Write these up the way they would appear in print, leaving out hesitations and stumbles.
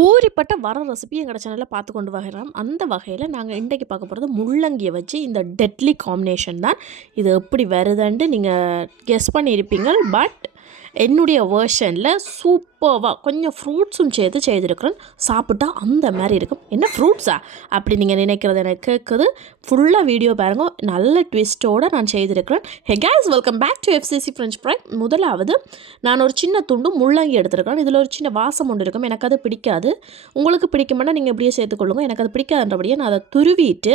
ஊறிப்பட்ட வர ரெசிபி எங்களோட சேனலில் பார்த்து கொண்டு வகிறோம். அந்த வகையில் நாங்கள் இன்றைக்கு பார்க்க போகிறது முள்ளங்கியை வச்சு இந்த டெட்லி காம்பினேஷன் தான். இது எப்படி வருதுன்ட்டு நீங்கள் கெஸ் பண்ணியிருப்பீங்க. பட் என்னுடைய வேர்ஷனில் சூப்பராக கொஞ்சம் ஃப்ரூட்ஸும் சேர்த்து செய்திருக்கிறேன். சாப்பிட்டா அந்த மாதிரி இருக்கும். என்ன ஃப்ரூட்ஸா அப்படி நீங்கள் நினைக்கிறது எனக்கு கேட்குது. ஃபுல்லாக வீடியோ பாருங்க. நல்ல ட்விஸ்ட்டோடு நான் செய்திருக்கிறேன். Hey guys, welcome back to FCC French fry. முதலாவது நான் ஒரு சின்ன துண்டு முள்ளங்கி எடுத்துருக்கேன். இதில் ஒரு சின்ன வாசம் ஒன்று இருக்கும். எனக்கு அது பிடிக்காது. உங்களுக்கு பிடிக்குமென்னா நீங்கள் இப்படியே சேர்த்துக்கொள்ளுங்க. எனக்கு அது பிடிக்காதுன்றபடியே நான் அதை துருவிட்டு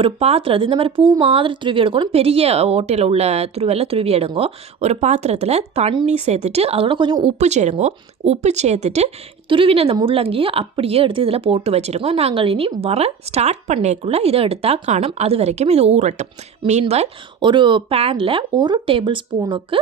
ஒரு பாத்திரம், இந்த மாதிரி பூ மாதிரி துருவி எடுக்கணும். பெரிய ஓட்டையில் உள்ள துருவெல்லாம் துருவி எடுங்கோ. ஒரு பாத்திரத்தில் தண்ணி சேர்த்துட்டு அதோட கொஞ்சம் உப்பு சேருங்க. உப்பு சேர்த்துட்டு துருவின அந்த முள்ளங்கியை அப்படியே எடுத்து இதில் போட்டு வச்சுருங்க. நாங்கள் இனி வர ஸ்டார்ட் பண்ணேக்குள்ளே இதை எடுத்தால் காணும். அது வரைக்கும் இது ஊறட்டும். மீன்வாய் ஒரு பேனில் 1 டேபிள் ஸ்பூனுக்கு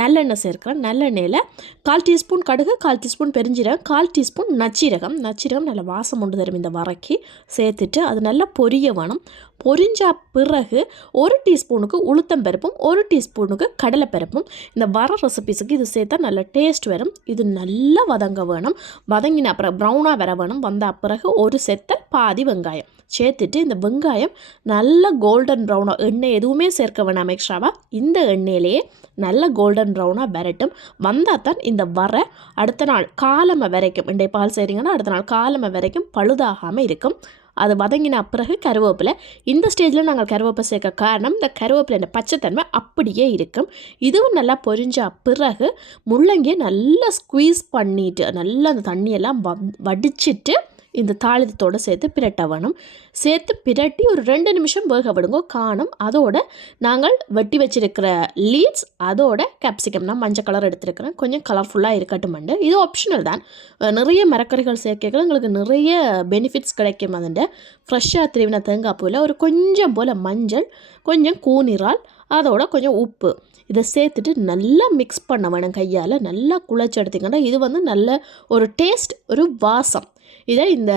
நல்லெண்ணெய் சேர்க்கிறேன். நல்லெண்ணெயில் 1/4 டீஸ்பூன் கடுகு, 1/4 டீஸ்பூன் பெருஞ்சீரகம், 1/4 டீஸ்பூன் நச்சீரகம் நல்ல வாசம் கொண்டு தரும் இந்த வரைக்கு சேர்த்துட்டு அது நல்லா பொரிய வேணும். பொரிஞ்ச பிறகு 1 டீஸ்பூனுக்கு உளுத்தம்பருப்பும் 1 டீஸ்பூனுக்கு கடலைப்பருப்பும். இந்த வர ரெசிபிஸுக்கு இது சேர்த்தா நல்ல டேஸ்ட் வரும். இது நல்லா வதங்க வேணும். வதங்கின அப்புறம் ப்ரௌனாக வர வேணும். வந்த பிறகு ஒரு செத்தல் பாதி வெங்காயம் சேர்த்துட்டு இந்த வெங்காயம் நல்ல கோல்டன் ப்ரௌனாக, எண்ணெய் எதுவுமே சேர்க்க வேணாம் எக்ஸ்ட்ராவாக, இந்த எண்ணெயிலேயே நல்ல கோல்டன் ப்ரௌனாக வரட்டும். வந்தால் தான் இந்த வர அடுத்த நாள் காலமை வரைக்கும், இன்றைய பால் செய்கிறீங்கன்னா அடுத்த நாள் காலமை வரைக்கும் பழுதாகாமல் இருக்கும். அது வதங்கின பிறகு கருவேப்பிலை. இந்த ஸ்டேஜில் நாங்கள் கருவேப்பிலை சேர்க்க காரணம் இந்த கருவேப்பிலை பச்சைத்தன்மை அப்படியே இருக்கும். இதுவும் நல்லா பொரிஞ்ச பிறகு முள்ளங்கியை நல்லா ஸ்குவீஸ் பண்ணிவிட்டு நல்லா அந்த தண்ணியெல்லாம் வடிச்சிட்டு இந்த தாளித்தோடு சேர்த்து பிரட்ட வேணும். சேர்த்து பிரட்டி ஒரு 2 நிமிஷம் வேக விடுங்க காணும். அதோட நாங்கள் வெட்டி வச்சிருக்கிற லீட்ஸ், அதோட கேப்சிகம், நான் மஞ்சள் கலர் எடுத்துருக்கிறேன். கொஞ்சம் கலர்ஃபுல்லாக இருக்கட்டும்ண்டு. இது ஆப்ஷனல் தான். நிறைய மரக்கறிகள் சேர்க்கைகள் எங்களுக்கு நிறைய பெனிஃபிட்ஸ் கிடைக்கும். அதுண்ட ஃப்ரெஷ்ஷாக திருவின தேங்காய் பூவில் ஒரு கொஞ்சம் போல் மஞ்சள், கொஞ்சம் கூனிறால், அதோட கொஞ்சம் உப்பு இதை சேர்த்துட்டு நல்லா மிக்ஸ் பண்ண வேணும். கையால் நல்லா குழைச்சி எடுத்திங்கன்னா இது நல்ல ஒரு டேஸ்ட், ஒரு வாசம் இதை இந்த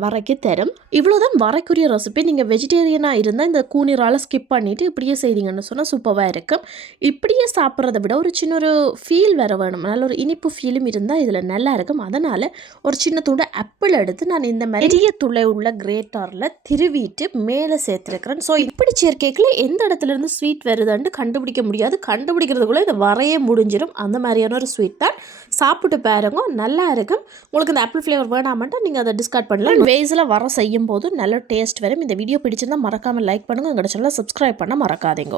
வரைக்கு தரும். இவ்வளோதான் வரைக்குரிய ரெசிபி. நீங்கள் வெஜிடேரியனாக இருந்தால் இந்த கூனிரால் ஸ்கிப் பண்ணிவிட்டு இப்படியே செய்தீங்கன்னு சொன்னால் சூப்பராக இருக்கும். இப்படியே சாப்பிட்றத விட ஒரு சின்ன ஒரு ஃபீல் வர வேணும். நல்ல ஒரு இனிப்பு ஃபீலும் இருந்தால் இதில் நல்லா இருக்கும். அதனால் ஒரு சின்ன துண்டு ஆப்பிள் எடுத்து நான் இந்த மாதிரி பெரிய துளை உள்ள கிரேட்டாரில் திருவிட்டு மேலே சேர்த்துருக்கிறேன். ஸோ இப்படி சேர்க்கைக்குள்ள எந்த இடத்துலேருந்து ஸ்வீட் வருதுன்னு கண்டுபிடிக்க முடியாது. கண்டுபிடிக்கிறதுக்குள்ளே இதை வரையே முடிஞ்சிடும். அந்த மாதிரியான ஒரு ஸ்வீட் தான். சாப்பிட்டு பாருங்க, நல்லா இருக்கும். உங்களுக்கு இந்த ஆப்பிள் ஃப்ளேவர் வேணாமட்டா நீங்கள் அதை டிஸ்கார்ட் பண்ணலாம். வேஸில் வர செய்யும் போது நல்ல டேஸ்ட் வரும். இந்த வீடியோ பிடிச்சிருந்தால் மறக்காமல் லைக் பண்ணுங்கள். எங்களோட சேனலை சப்ஸ்கிரைப் பண்ண மறக்காதீங்க.